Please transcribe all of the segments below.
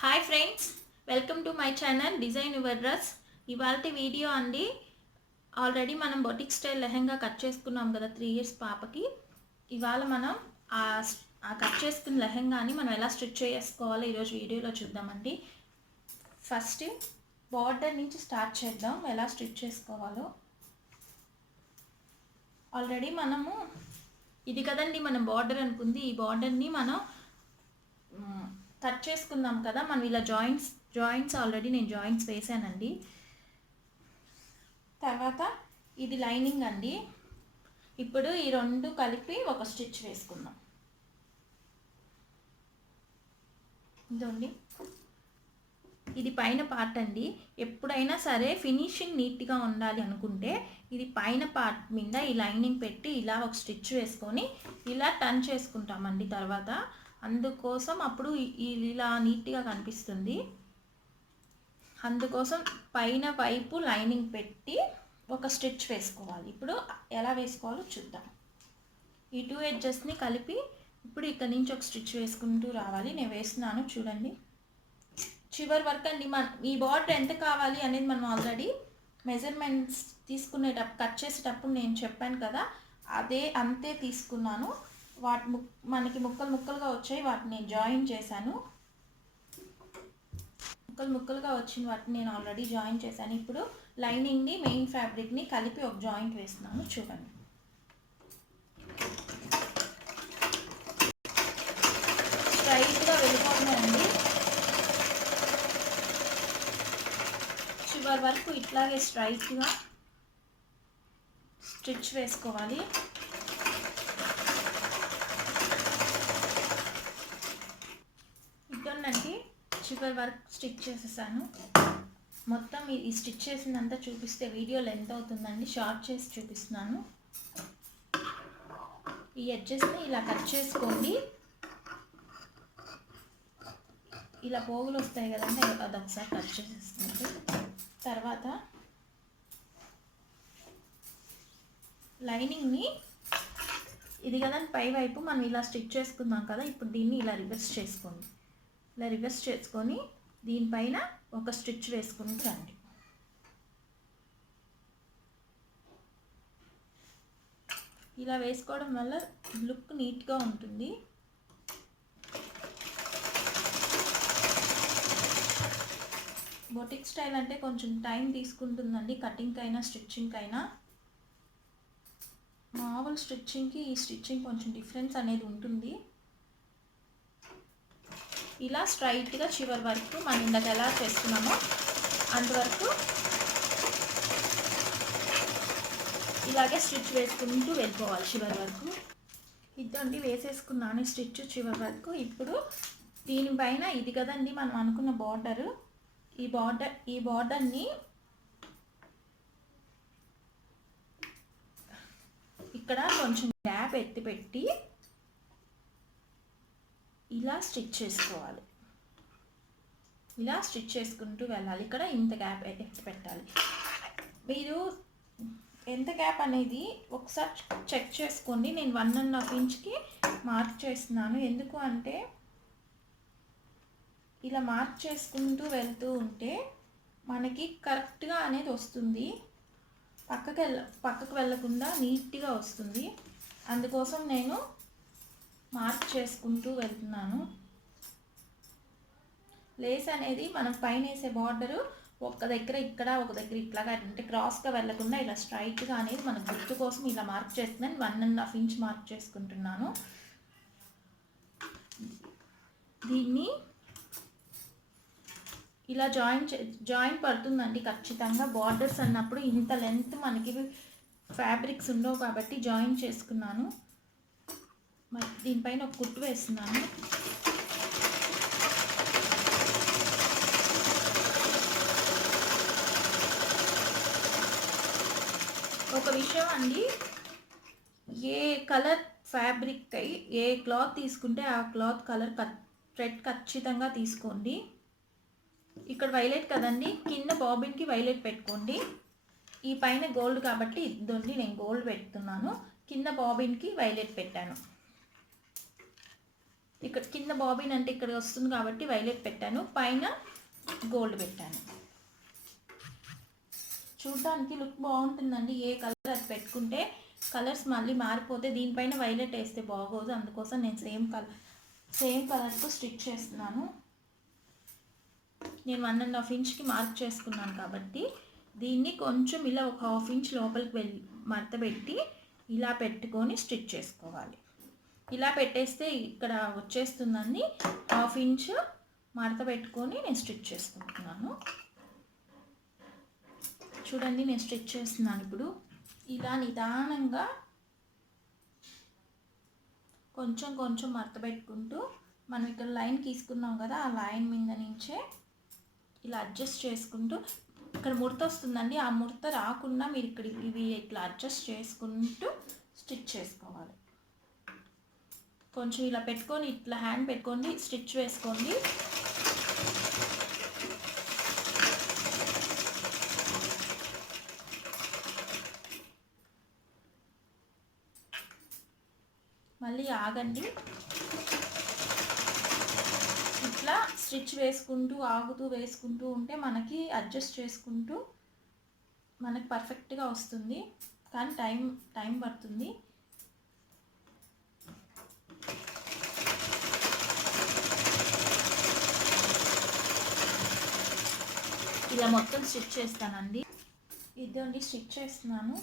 Hi friends, welcome to my channel design your dress. ఇవాళ video అండి. Already మనం boutique style lehenga cut చేసుకున్నాం కదా 3 ఇయర్స్ పాపకి. ఇవాళ మనం ఆ ఆ కట్ చేసుకున్న లెహంగాని మనం ఎలా స్టిచ్ చేసుకోవాలో ఈరోజు వీడియోలో చూద్దామండి. ఫస్ట్ బార్డర్ నుంచి స్టార్ట్ చేద్దాం, ఎలా స్టిచ్ చేసుకోవాలో. ఆల్రెడీ మనము ఇది కదండి మనం బార్డర్ అనుకుంది, ఈ బార్డర్ని మనం కట్ చేసుకుందాం కదా. మనం ఇలా జాయింట్స్ ఆల్రెడీ నేను జాయింట్స్ వేసానండి. తర్వాత ఇది లైనింగ్ అండి. ఇప్పుడు ఈ రెండు కలిపి ఒక స్టిచ్ వేసుకుందాం. ఇదండి, ఇది పైన పార్ట్ అండి. ఎప్పుడైనా సరే ఫినిషింగ్ నీట్గా ఉండాలి అనుకుంటే ఇది పైన పార్ట్ మీద ఈ లైనింగ్ పెట్టి ఇలా ఒక స్టిచ్ వేసుకొని ఇలా టర్న్ చేసుకుంటామండి. తర్వాత అందుకోసం అప్పుడు ఇలా నీట్గా కనిపిస్తుంది. అందుకోసం పైన వైపు లైనింగ్ పెట్టి ఒక స్టిచ్ వేసుకోవాలి. ఇప్పుడు ఎలా వేసుకోవాలో చూద్దాం. ఈ 2 ఎడ్జెస్ని కలిపి ఇప్పుడు ఇక్కడ నుంచి ఒక స్టిచ్ వేసుకుంటూ రావాలి. నేను వేస్తున్నాను చూడండి. చివరి వరకు అండి. ఈ బార్డర్ ఎంత కావాలి అనేది మనం ఆల్రెడీ మెజర్మెంట్స్ తీసుకునేటప్పుడు కట్ చేసేటప్పుడు నేను చెప్పాను కదా, అంతే తీసుకున్నాను. మనకి ముక్కలుగా వచ్చాయి, వాటిని నేను జాయిన్ చేశాను. ముక్కలుగా వచ్చిన వాటిని నేను ఆల్రెడీ జాయిన్ చేశాను. ఇప్పుడు లైనింగ్ని మెయిన్ ఫ్యాబ్రిక్ని కలిపి ఒక జాయింట్ వేస్తున్నాను చూడండి. స్ట్రైట్గా వెళ్ళిపోతున్నాయండి. చివరి వరకు ఇట్లాగే స్ట్రైట్గా స్టిచ్ వేసుకోవాలి. ఇదండి, చివరి వరకు స్టిచ్ చేసేసాను. మొత్తం ఈ స్టిచ్ చేసిందంతా చూపిస్తే వీడియో లెంత్ అవుతుందండి. షార్ట్ చేసి చూపిస్తున్నాను. ఈ ఎడ్జెస్ని ఇలా కట్ చేసుకోండి. ఇలా పోగులు వస్తాయి కదండి, అదొకసారి కట్ చేసేస్తుంది. తర్వాత లైనింగ్ని ఇది కదండి పై వైపు మనం ఇలా స్టిచ్ చేసుకుందాం కదా. ఇప్పుడు దీన్ని ఇలా రివర్స్ చేసుకోండి. ఇలా రివర్స్ చేసుకొని దీనిపైన ఒక స్టిచ్ వేసుకుంటూ రండి. ఇలా వేసుకోవడం వల్ల లుక్ నీట్గా ఉంటుంది. బొటిక్ స్టైల్ అంటే కొంచెం టైం తీసుకుంటుందండి, కటింగ్ అయినా స్టిచ్చింగ్ అయినా. మామూలు స్టిచ్చింగ్కి ఈ స్టిచ్చింగ్ కొంచెం డిఫరెన్స్ అనేది ఉంటుంది. ఇలా స్ట్రైట్గా చివరి వరకు మనం ఇందాక ఎలా చేస్తున్నామో అంతవరకు ఇలాగే స్టిచ్ వేసుకుంటూ వెళ్ళిపోవాలి చివరి వరకు. ఇదండి, వేసేసుకున్నాను స్టిచ్ చివరి వరకు. ఇప్పుడు దీనిపైన ఇది కదండి మనం అనుకున్న బార్డరు. ఈ బార్డర్ని ఇక్కడ కొంచెం గ్యాప్ ఎత్తి పెట్టి ఇలా స్టిచ్ చేసుకోవాలి. ఇలా స్టిచ్ చేసుకుంటూ వెళ్ళాలి. ఇక్కడ ఇంత గ్యాప్ ఎత్తి పెట్టాలి. మీరు ఎంత గ్యాప్ అనేది ఒకసారి చెక్ చేసుకోండి. నేను 1.5 ఇంచ్కి మార్క్ చేస్తున్నాను. ఎందుకు అంటే ఇలా మార్క్ చేసుకుంటూ వెళ్తూ ఉంటే మనకి కరెక్ట్గా అనేది వస్తుంది. పక్కకు వెళ్ళకుండా నీట్గా వస్తుంది. అందుకోసం నేను మార్క్ చేసుకుంటూ వెళ్తున్నాను. లేస్ అనేది మనం పైన వేసే బార్డరు ఒక దగ్గర ఇక్కడ, ఒక దగ్గర ఇట్లాగా అంటే క్రాస్గా వెళ్ళకుండా ఇలా స్ట్రైట్గా అనేది మన గుర్తు కోసం ఇలా మార్క్ చేస్తున్నాను. 1.5 ఇంచ్ మార్క్ చేసుకుంటున్నాను. దీన్ని ఇలా జాయిన్ పడుతుందండి ఖచ్చితంగా. బార్డర్స్ అన్నప్పుడు ఇంత లెంత్ మనకి ఫ్యాబ్రిక్స్ ఉండవు కాబట్టి జాయిన్ చేసుకున్నాను. మరి దీనిపైన ఒక కుట్టు వేస్తున్నాను. ఒక విషయం అండి, ఏ కలర్ ఫ్యాబ్రిక్ ఏ క్లాత్ తీసుకుంటే ఆ క్లాత్ కలర్ థ్రెడ్ ఖచ్చితంగా తీసుకోండి. ఇక్కడ వైలెట్ కదండి, కింద బాబిన్కి వైలెట్ పెట్టుకోండి. ఈ పైన గోల్డ్ కాబట్టి ఇదండి నేను గోల్డ్ పెడుతున్నాను. కింద బాబిన్కి వైలెట్ పెట్టాను. ఇక్కడ కింద బాబిన్ అంటే ఇక్కడ వస్తుంది కాబట్టి వైలెట్ పెట్టాను, పైన గోల్డ్ పెట్టాను. చూడడానికి లుక్ బాగుంటుందండి. ఏ కలర్ అది పెట్టుకుంటే కలర్స్ మళ్ళీ మారిపోతే దీనిపైన వైలెట్ వేస్తే బాగోదు. అందుకోసం నేను సేమ్ కలర్తో స్టిచ్ చేస్తున్నాను. నేను 1.5 ఇంచ్కి మార్క్ చేసుకున్నాను కాబట్టి దీన్ని కొంచెం ఇలా ఒక 1/2 ఇంచ్ లోపలికి మడత పెట్టి ఇలా పెట్టుకొని స్టిచ్ చేసుకోవాలి. ఇలా పెట్టేస్తే ఇక్కడ వచ్చేస్తుందండి. 1/2 ఇంచ్ మడత పెట్టుకొని నేను స్టిచ్ చేసుకుంటున్నాను. చూడండి నేను స్టిచ్ చేస్తున్నాను. ఇప్పుడు ఇలా నిదానంగా కొంచెం కొంచెం మడత పెట్టుకుంటూ మనం ఇక్కడ లైన్ తీసుకున్నాం కదా, ఆ లైన్ మీద నుంచే ఇలా అడ్జస్ట్ చేసుకుంటూ, ఇక్కడ ముడత వస్తుందండి, ఆ ముడత రాకుండా మీరు ఇక్కడ ఇవి ఇట్లా అడ్జస్ట్ చేసుకుంటూ స్టిచ్ చేసుకోవాలి. కొంచెం ఇలా పెట్టుకొని ఇట్లా హ్యాండ్ పెట్టుకోండి, స్టిచ్ వేసుకోండి. మళ్ళీ ఆగండి. ఇట్లా స్టిచ్ వేసుకుంటూ ఆగుతూ వేసుకుంటూ ఉంటే మనకి అడ్జస్ట్ చేసుకుంటూ మనకి పర్ఫెక్ట్గా వస్తుంది, కానీ టైం పడుతుంది. ఇలా మొత్తం స్టిచ్ చేస్తానండి. ఇదండి స్టిచ్ చేస్తున్నాను.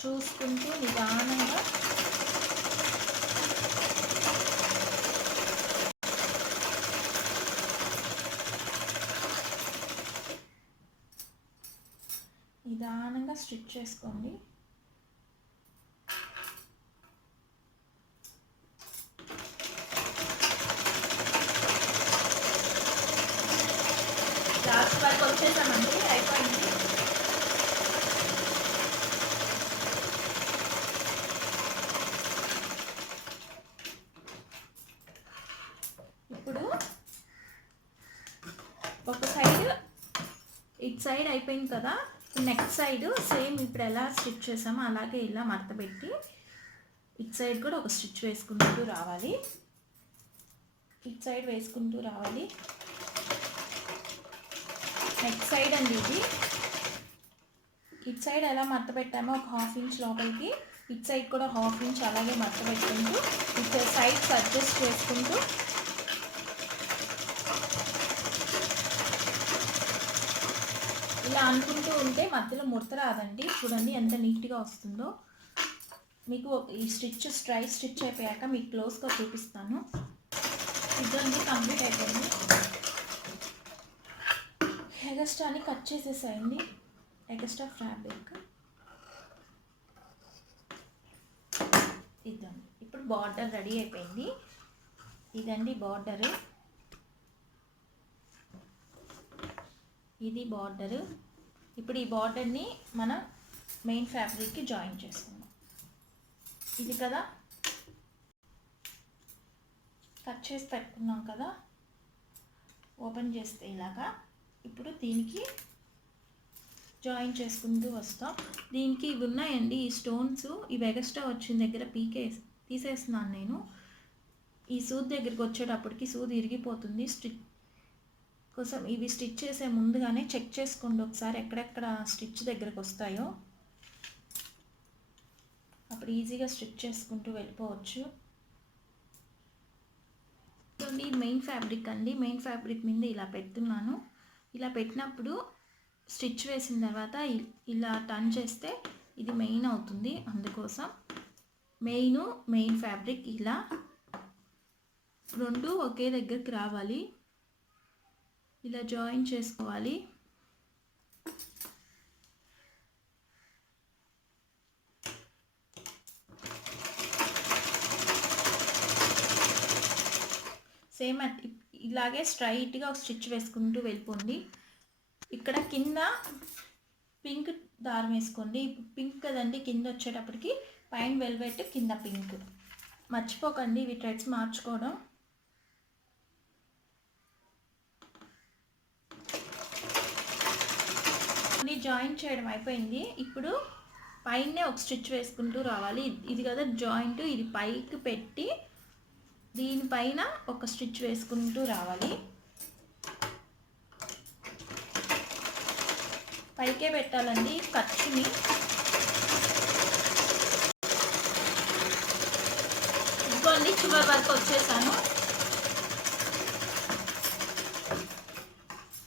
చూసుకుంటూ నిదానంగా స్టిచ్ చేసుకోండి. లాస్ట్ వరకు వచ్చేసామండి, అయిపోయింది. ఇప్పుడు ఒక సైడ్ ఇటు సైడ్ అయిపోయింది కదా, నెక్స్ట్ సైడ్ సేమ్ ఇప్పుడు ఎలా స్టిచ్ చేసామో అలాగే ఇలా మడత పెట్టి ఇటు సైడ్ కూడా ఒక స్టిచ్ వేసుకుంటూ రావాలి. ఇటు సైడ్ వేసుకుంటూ రావాలి. నెక్స్ట్ సైడ్ అండి ఇది. ఇటు సైడ్ ఎలా మడత పెట్టామో ఒక 1/2 ఇంచ్ లోపలికి, ఇటు సైడ్ కూడా 1/2 ఇంచ్ అలాగే మడత పెట్టుకుంటూ ఇటు సైడ్స్ అడ్జస్ట్ చేసుకుంటూ ఇలా అనుకుంటూ ఉంటే మధ్యలో ముడత రాదండి. చూడండి ఎంత నీట్గా వస్తుందో. మీకు ఈ స్టిచ్ స్టిచ్ అయిపోయాక మీకు క్లోజ్గా చూపిస్తాను. ఇదండి కంప్లీట్ అయిపోయింది. ఎగస్ట్రాని కట్ చేసేసేయండి, ఎగస్ట్రా ఫ్యాబ్రిక్. ఇదండి ఇప్పుడు బార్డర్ రెడీ అయిపోయింది. ఇదండి బార్డరు, ఇది బార్డరు. ఇప్పుడు ఈ బార్డర్ని మనం మెయిన్ ఫ్యాబ్రిక్కి జాయిన్ చేసుకుందాం. ఇది కదా కట్ చేసి పెట్టుకున్నాం కదా, ఓపెన్ చేస్తే ఇలాగా. ఇప్పుడు దీనికి జాయిన్ చేసుకుంటూ వస్తాం. దీనికి ఇవి ఉన్నాయండి ఈ స్టోన్స్, ఇవి ఎగస్ట్రా వచ్చిన దగ్గర తీసేస్తున్నాను నేను. ఈ సూది దగ్గరికి వచ్చేటప్పటికి సూది ఇరిగిపోతుంది. స్టిచ్ కోసం ఇవి స్టిచ్ చేసే ముందుగానే చెక్ చేసుకోండి ఒకసారి ఎక్కడెక్కడ స్టిచ్ దగ్గరకు వస్తాయో, అప్పుడు ఈజీగా స్టిచ్ చేసుకుంటూ వెళ్ళిపోవచ్చు. ఇది మెయిన్ ఫ్యాబ్రిక్ అండి. మెయిన్ ఫ్యాబ్రిక్ మీద ఇలా పెడుతున్నాను. ఇలా పెట్టినప్పుడు స్టిచ్ వేసిన తర్వాత ఇలా టర్న్ చేస్తే ఇది మెయిన్ అవుతుంది. అందుకోసం మెయిన్ ఫ్యాబ్రిక్ ఇలా రెండు ఒకే దగ్గరికి రావాలి, ఇలా జాయిన్ చేసుకోవాలి. సేమ్ ఇలాగే స్ట్రైట్గా ఒక స్టిచ్ వేసుకుంటూ వెళ్ళిపోండి. ఇక్కడ కింద పింక్ దారం వేసుకోండి. పింక్ కదండి, కింద వచ్చేటప్పటికి పైన వెల్వెట్, కింద పింక్. మర్చిపోకండి ఇవి థ్రెడ్స్ మార్చుకోవడం. జాయిన్ చేయడం అయిపోయింది. ఇప్పుడు పైనే ఒక స్టిచ్ వేసుకుంటూ రావాలి. ఇది కదా జాయింట్, ఇది పైకి పెట్టి దీనిపైన ఒక స్టిచ్ వేసుకుంటూ రావాలి. పైకే పెట్టాలండి ఖర్చుని. ఇదిగోండి చివరి వరకు వచ్చేసాను.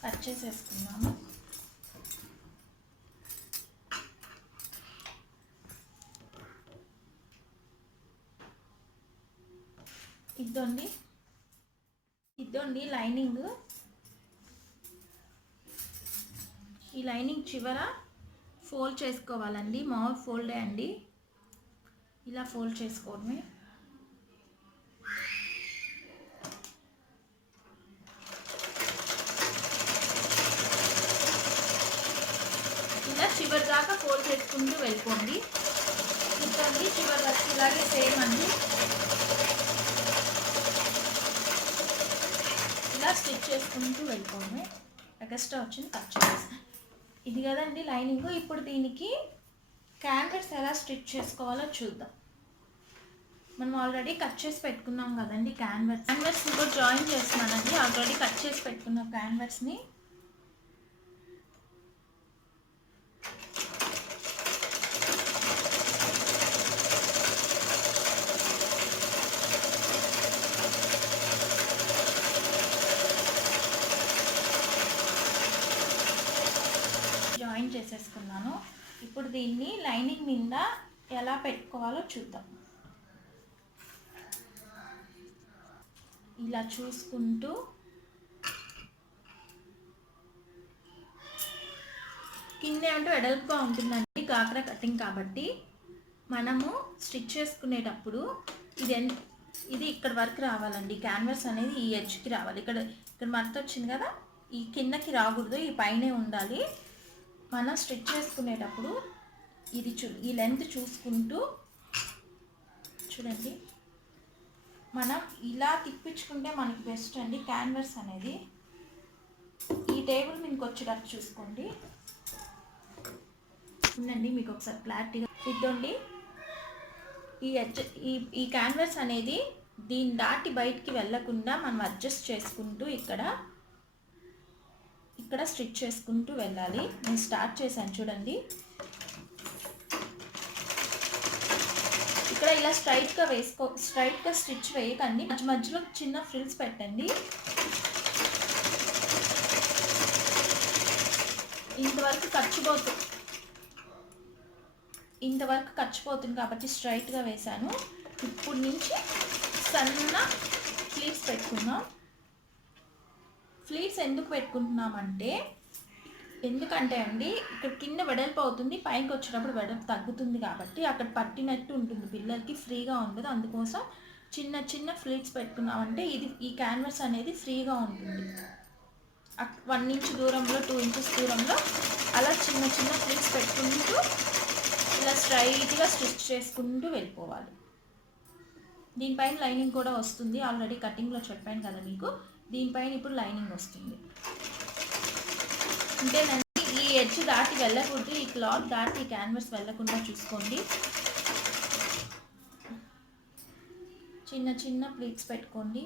కట్ చేసేసుకున్నాము. ఇదండి లైనింగ్. ఈ లైనింగ్ చివర ఫోల్డ్ చేసుకోవాలండి. మామూలు ఫోల్డే అండి, ఇలా ఫోల్డ్ చేసుకోవడమే. ఇలా చివరి దాకా ఫోల్డ్ చేసుకుంటూ వెళ్ళిపోండి. ఇదండి చివరి వరకు ఇలాగే సేమ్ అండి. ఇలా స్టిచ్ చేసుకుంటూ వెళ్ళిపోవడమే. ఎక్స్ట్రా వచ్చింది కట్ చేసేస్తాను. ఇది కదండి లైనింగ్. ఇప్పుడు దీనికి క్యాన్వాస్ ఎలా స్టిచ్ చేసుకోవాలో చూద్దాం. మనం ఆల్రెడీ కట్ చేసి పెట్టుకున్నాం కదండి క్యాన్వాస్ కూడా జాయిన్ చేస్తున్నానండి. ఆల్రెడీ కట్ చేసి పెట్టుకున్నాం క్యాన్వాస్ని. జాయిన్ చేసేసుకున్నాను. ఇప్పుడు దీన్ని లైనింగ్ మీద ఎలా పెట్టుకోవాలో చూద్దాం. ఇలా చూసుకుంటూ కింద ఏమంటే వెడల్పుగా ఉంటుందండి గాగ్రా కటింగ్ కాబట్టి. మనము స్టిచ్ చేసుకునేటప్పుడు ఇది ఇక్కడ వరకు రావాలండి. క్యాన్వాస్ అనేది ఈ ఎడ్జ్కి రావాలి. ఇక్కడ మడత వచ్చింది కదా, ఈ కిందకి రాకూడదు, ఈ పైనే ఉండాలి. మనం స్టిచ్ చేసుకునేటప్పుడు ఈ లెంత్ చూసుకుంటూ చూడండి. మనం ఇలా తిప్పించుకుంటే మనకి బెస్ట్ అండి. క్యాన్వాస్ అనేది ఈ టేబుల్ మీదకి వచ్చేటట్టు చూసుకోండి. ఉండండి మీకు ఒకసారి క్లారిటీగా. ఇదండి ఈ క్యాన్వాస్ అనేది దీన్ని దాటి బయటికి వెళ్ళకుండా మనం అడ్జస్ట్ చేసుకుంటూ ఇక్కడ స్టిచ్ చేసుకుంటూ వెళ్ళాలి. నేను స్టార్ట్ చేశాను చూడండి. ఇక్కడ ఇలా స్ట్రైట్గా స్టిచ్ వేయకండి. మధ్యలో చిన్న ఫ్రిల్స్ పెట్టండి. ఇంతవరకు ఖర్చుపోతుంది కాబట్టి స్ట్రైట్గా వేసాను. ఇప్పుడు నుంచి సన్న ఫ్లీట్స్ పెట్టుకుందాం. ఫ్లీట్స్ ఎందుకంటే అండి ఇక్కడ కింద వెడల్పు అవుతుంది, పైకి వచ్చేటప్పుడు వెడల్పు తగ్గుతుంది కాబట్టి అక్కడ పట్టినట్టు ఉంటుంది, పిల్లలకి ఫ్రీగా ఉండదు. అందుకోసం చిన్న ఫ్లీట్స్ పెట్టుకున్నామంటే ఈ క్యాన్వాస్ అనేది ఫ్రీగా ఉంటుంది. 1 ఇంచ్ దూరంలో 2 ఇంచెస్ దూరంలో అలా చిన్న ఫ్లీట్స్ పెట్టుకుంటూ ఇలా స్ట్రైట్గా స్టిచ్ చేసుకుంటూ వెళ్ళిపోవాలి. దీనిపైన లైనింగ్ కూడా వస్తుంది. ఆల్రెడీ కటింగ్లో చెప్పాను కదా మీకు. దీనిపైన ఇప్పుడు లైనింగ్ వస్తుంది. అంతేనండి. ఈ ఎడ్జ్ దాటి వెళ్ళకూడదు, ఈ క్లాత్ దాటి ఈ క్యాన్వాస్ వెళ్ళకుండా చూసుకోండి. చిన్న ప్లీట్స్ పెట్టుకోండి.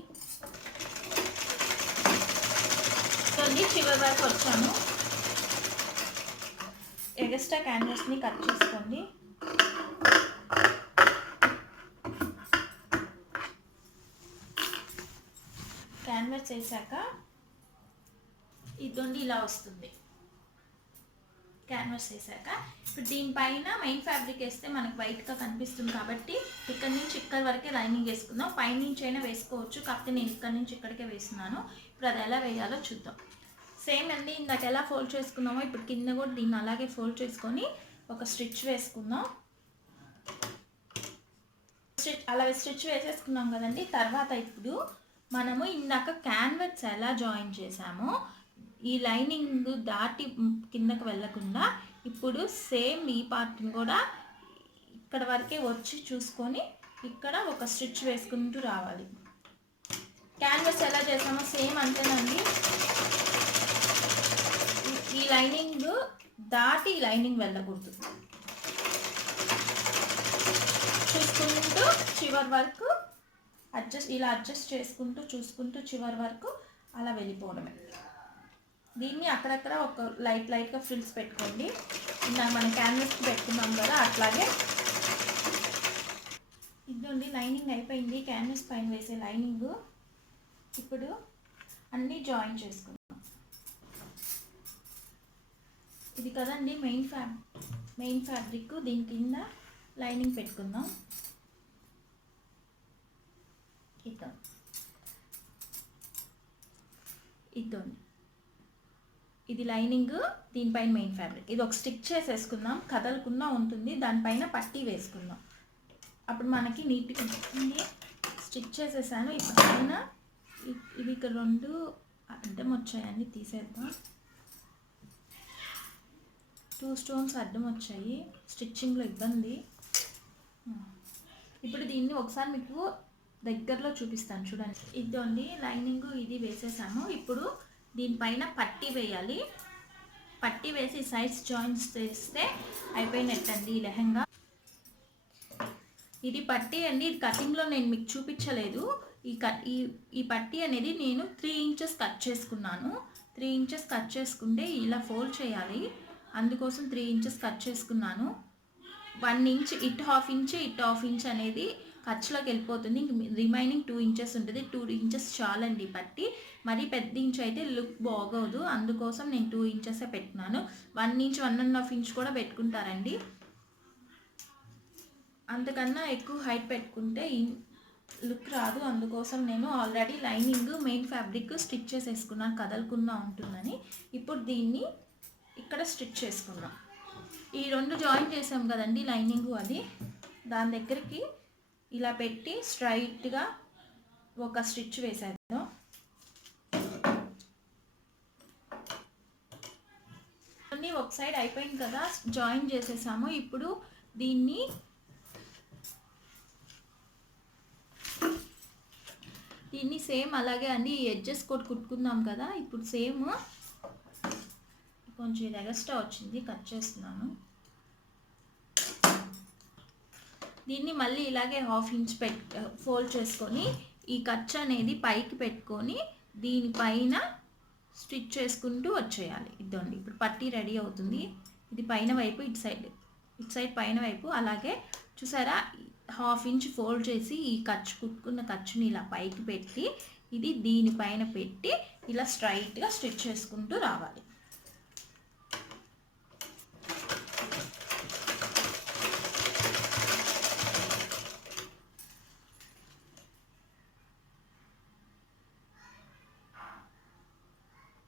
చివరి వరకు వచ్చాను. ఎక్స్ట్రా క్యాన్వాస్ని కట్ చేసుకోండి. క్యాన్వాస్ వేసాక ఇదండి ఇలా వస్తుంది. క్యాన్వాస్ వేసాక ఇప్పుడు దీనిపైన మెయిన్ ఫ్యాబ్రిక్ వేస్తే మనకు వైట్గా కనిపిస్తుంది కాబట్టి ఇక్కడ నుంచి ఇక్కడ వరకే లైనింగ్ వేసుకుందాం. పైనుంచి అయినా వేసుకోవచ్చు, కాకపోతే నేను ఇక్కడ నుంచి ఇక్కడికే వేస్తున్నాను. ఇప్పుడు అది ఎలా వేయాలో చూద్దాం. సేమ్ అండి, ఇందాక ఎలా ఫోల్డ్ చేసుకున్నామో ఇప్పుడు కింద కూడా దీన్ని అలాగే ఫోల్డ్ చేసుకొని ఒక స్టిచ్ వేసుకుందాం. అలా స్టిచ్ వేసేసుకున్నాం కదండి. తర్వాత ఇప్పుడు మనము ఇందాక క్యాన్వాస్ ఎలా జాయిన్ చేసామో ఈ లైనింగ్ దాటి కిందకు వెళ్ళకుండా ఇప్పుడు సేమ్ ఈ పార్ట్ని కూడా ఇక్కడ వరకే వచ్చి చూసుకొని ఇక్కడ ఒక స్టిచ్ వేసుకుంటూ రావాలి. క్యాన్వాస్ ఎలా చేసామో సేమ్ అంతేనండి. ఈ లైనింగ్ దాటి ఈ లైనింగ్ వెళ్ళకూడదు. చూసుకుంటూ చివరి వరకు అడ్జస్ట్ చేసుకుంటూ చూసుకుంటూ చివరి వరకు అలా వెళ్ళిపోవడమే. దీన్ని అక్కడక్కడ ఒక లైట్గా ఫ్రిల్స్ పెట్టుకోండి. ఇందాక మనం క్యాన్వాస్కి పెట్టుకున్నాం కదా అట్లాగే. ఇదండి లైనింగ్ అయిపోయింది, క్యాన్వాస్ పైన వేసే లైనింగ్. ఇప్పుడు అన్నీ జాయిన్ చేసుకుందాం. ఇది కదండి మెయిన్ ఫ్యాబ్రిక్. దీని కింద లైనింగ్ పెట్టుకుందాం. ఇదండి ఇది లైనింగ్, దీనిపైన మెయిన్ ఫ్యాబ్రిక్. ఇది ఒక స్టిక్ చేసేసుకుందాం, కదలకుండా ఉంటుంది. దానిపైన పట్టీ వేసుకుందాం, అప్పుడు మనకి నీట్గా ఉంటుంది. స్టిచ్ చేసేసాను. ఇప్పుడు పైన ఇవి ఇక్కడ 2 అడ్డం వచ్చాయండి, తీసేద్దాం. 2 స్టోన్స్ అడ్డం వచ్చాయి, స్టిచ్చింగ్లో ఇబ్బంది. ఇప్పుడు దీన్ని ఒకసారి మీకు దగ్గరలో చూపిస్తాను చూడండి. ఇదండి లైనింగ్, ఇది వేసేసాము. ఇప్పుడు దీనిపైన పట్టీ వేయాలి. పట్టీ వేసి సైడ్స్ జాయింట్స్ చేస్తే అయిపోయినట్టండి ఈ లెహంగా. ఇది పట్టీ అండి, ఇది కటింగ్లో నేను మీకు చూపించలేదు. ఈ పట్టీ అనేది నేను 3 ఇంచెస్ కట్ చేసుకున్నాను. 3 ఇంచెస్ కట్ చేసుకుంటే ఇలా ఫోల్డ్ చేయాలి, అందుకోసం 3 ఇంచెస్ కట్ చేసుకున్నాను. 1 ఇంచ్ ఇటు 1/2 ఇంచ్ ఇటు 1/2 ఇంచ్ అనేది ఖర్చులోకి వెళ్ళిపోతుంది. ఇంక రిమైనింగ్ 2 ఇంచెస్ ఉంటుంది. 2 ఇంచెస్ చాలండి పట్టి. మరీ పెద్ద ఇంచ్ అయితే లుక్ బాగోదు, అందుకోసం నేను 2 ఇంచెసే పెట్టుకున్నాను. 1 ఇంచ్ 1.5 ఇంచ్ కూడా పెట్టుకుంటారండి. అంతకన్నా ఎక్కువ హైట్ పెట్టుకుంటే లుక్ రాదు, అందుకోసం నేను already lining main fabric stitch చేసేసుకున్నాను, కదలకుండా ఉంటుందని. ఇప్పుడు దీన్ని ఇక్కడ స్టిచ్ చేసుకున్నాం. ఈ 2 జాయిన్ చేసాం కదండి లైనింగ్, అది దాని దగ్గరికి ఇలా పెట్టి స్ట్రైట్గా ఒక స్టిచ్ వేసేద్దాం. అన్నీ ఒక సైడ్ అయిపోయింది కదా, జాయిన్ చేసేసాము. ఇప్పుడు దీన్ని సేమ్ అలాగే అండి, ఈ ఎడ్జెస్ కూడా కుట్టుకుందాం కదా. ఇప్పుడు సేమ్ కొంచెం ఇది ఎగస్ట్రా వచ్చింది, కట్ చేస్తున్నాను. దీన్ని మళ్ళీ ఇలాగే 1/2 ఇంచ్ ఫోల్డ్ చేసుకొని ఈ ఖర్చు అనేది పైకి పెట్టుకొని దీనిపైన స్టిచ్ చేసుకుంటూ వచ్చేయాలి. ఇదండి ఇప్పుడు పట్టీ రెడీ అవుతుంది. ఇది పైన వైపు, ఇటు సైడ్ పైన వైపు. అలాగే చూసారా, 1/2 ఇంచ్ ఫోల్డ్ చేసి ఈ కుట్టుకున్న ఖర్చుని ఇలా పైకి పెట్టి ఇది దీనిపైన పెట్టి ఇలా స్ట్రైట్గా స్టిచ్ చేసుకుంటూ రావాలి.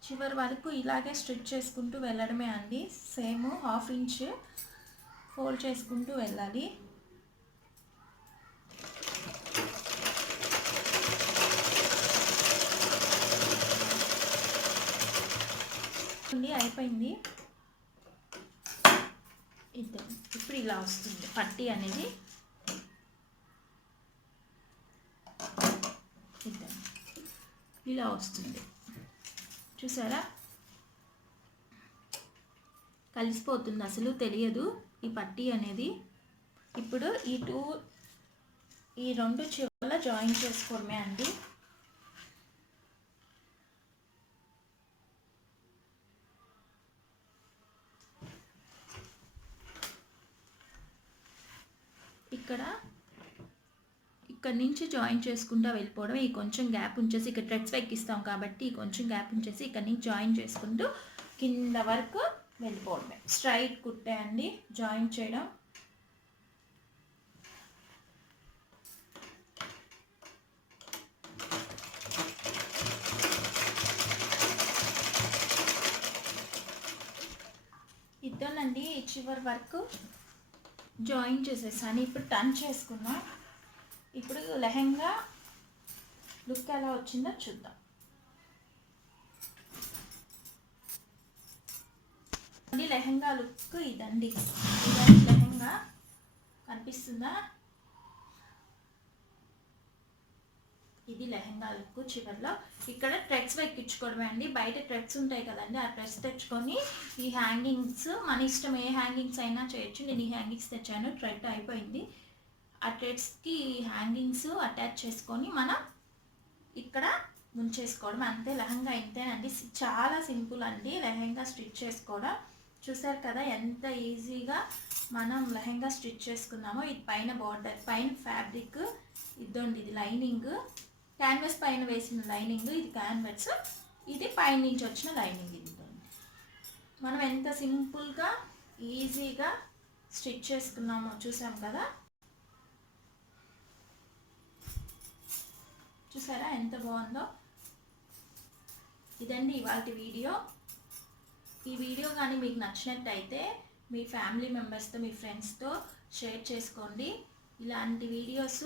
చివరి వరకు ఇలాగే స్టిచ్ చేసుకుంటూ వెళ్ళడమే అండి. సేమ్ 1/2 ఇంచ్ ఫోల్డ్ చేసుకుంటూ వెళ్ళాలి. అయిపోయింది. ఇప్పుడు ఇలా వస్తుంది పట్టీ అనేది. ఇలా వస్తుంది చూసారా, కలిసిపోతుంది, అసలు తెలియదు ఈ పట్టీ అనేది. ఇప్పుడు ఈ 2 చివర్ల జాయిన్ చేసుకోవడమే అండి. ఇక్కడ నుంచి జాయిన్ చేసుకుంటూ వెళ్ళిపోవడం. ఈ కొంచెం గ్యాప్ ఉంచేసి, ఇక్కడ థ్రెడ్స్ ఎక్కిస్తాం కాబట్టి ఈ కొంచెం గ్యాప్ ఉంచేసి ఇక్కడ నుంచి జాయిన్ చేసుకుంటూ కింద వరకు వెళ్ళిపోవడమే. స్ట్రైట్ కుట్టే అండి జాయిన్ చేయడం. ఇద్దోనండి ఈ చివరి వరకు జాయిన్ చేసేసాను. ఇప్పుడు టర్న్ చేసుకున్నాం. ఇప్పుడు లెహంగా లుక్ ఎలా వచ్చిందో చూద్దాం. లెహంగా లుక్ ఇదండి. లెహంగా కనిపిస్తుందా? ఇది లెహంగా లుక్. చివరిలో ఇక్కడ థ్రెడ్స్ ఎక్కించుకోవడమే అండి. బయట థ్రెడ్స్ ఉంటాయి కదండి, ఆ థ్రెడ్స్ తెచ్చుకొని ఈ హ్యాంగింగ్స్ మన ఇష్టం, ఏ హ్యాంగింగ్స్ అయినా చేయొచ్చు. నేను ఈ హ్యాంగింగ్స్ తెచ్చాను, థ్రెడ్ అయిపోయింది. అటెట్స్కి హ్యాంగింగ్స్ అటాచ్ చేసుకొని మనం ఇక్కడ ముంచేసుకోవడం అంతే. లెహంగా ఇంతేనండి, చాలా సింపుల్ అండి లెహంగా స్టిచ్ చేసుకోవడం. చూసారు కదా ఎంత ఈజీగా మనం లెహంగా స్టిచ్ చేసుకున్నామో. ఇది పైన బార్డర్, పైన ఫ్యాబ్రిక్ ఇద్దండి, ఇది లైనింగ్, క్యాన్వాస్ పైన వేసిన లైనింగ్, ఇది క్యాన్వాస్, ఇది పైన నుంచి వచ్చిన లైనింగ్. ఇద్దండి మనం ఎంత సింపుల్గా ఈజీగా స్టిచ్ చేసుకున్నామో చూసాం కదా. చూసారా ఎంత బాగుందో. ఇదండి ఇవాళ వీడియో. ఈ వీడియో కానీ మీకు నచ్చినట్టయితే మీ ఫ్యామిలీ మెంబర్స్తో, మీ ఫ్రెండ్స్తో షేర్ చేసుకోండి. ఇలాంటి వీడియోస్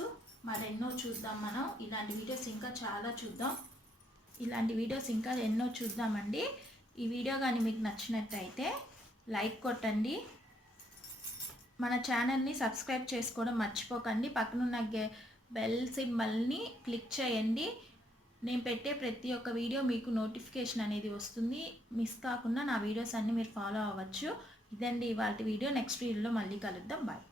మరెన్నో చూద్దాం మనం. ఇలాంటి వీడియోస్ ఇంకా చాలా చూద్దాం. ఇలాంటి వీడియోస్ ఇంకా ఎన్నో చూద్దామండి. ఈ వీడియో కానీ మీకు నచ్చినట్టయితే లైక్ కొట్టండి. మన ఛానల్ని సబ్స్క్రైబ్ చేసుకోవడం మర్చిపోకండి. పక్కనున్న బెల్ సింబల్ని క్లిక్ చేయండి. నేను పెట్టే ప్రతి ఒక్క వీడియో మీకు నోటిఫికేషన్ అనేది వస్తుంది. మిస్ కాకుండా నా వీడియోస్ అన్నీ మీరు ఫాలో అవ్వచ్చు. ఇదండి ఇవాళ వీడియో. నెక్స్ట్ వీడియోలో మళ్ళీ కలుద్దాం. బాయ్.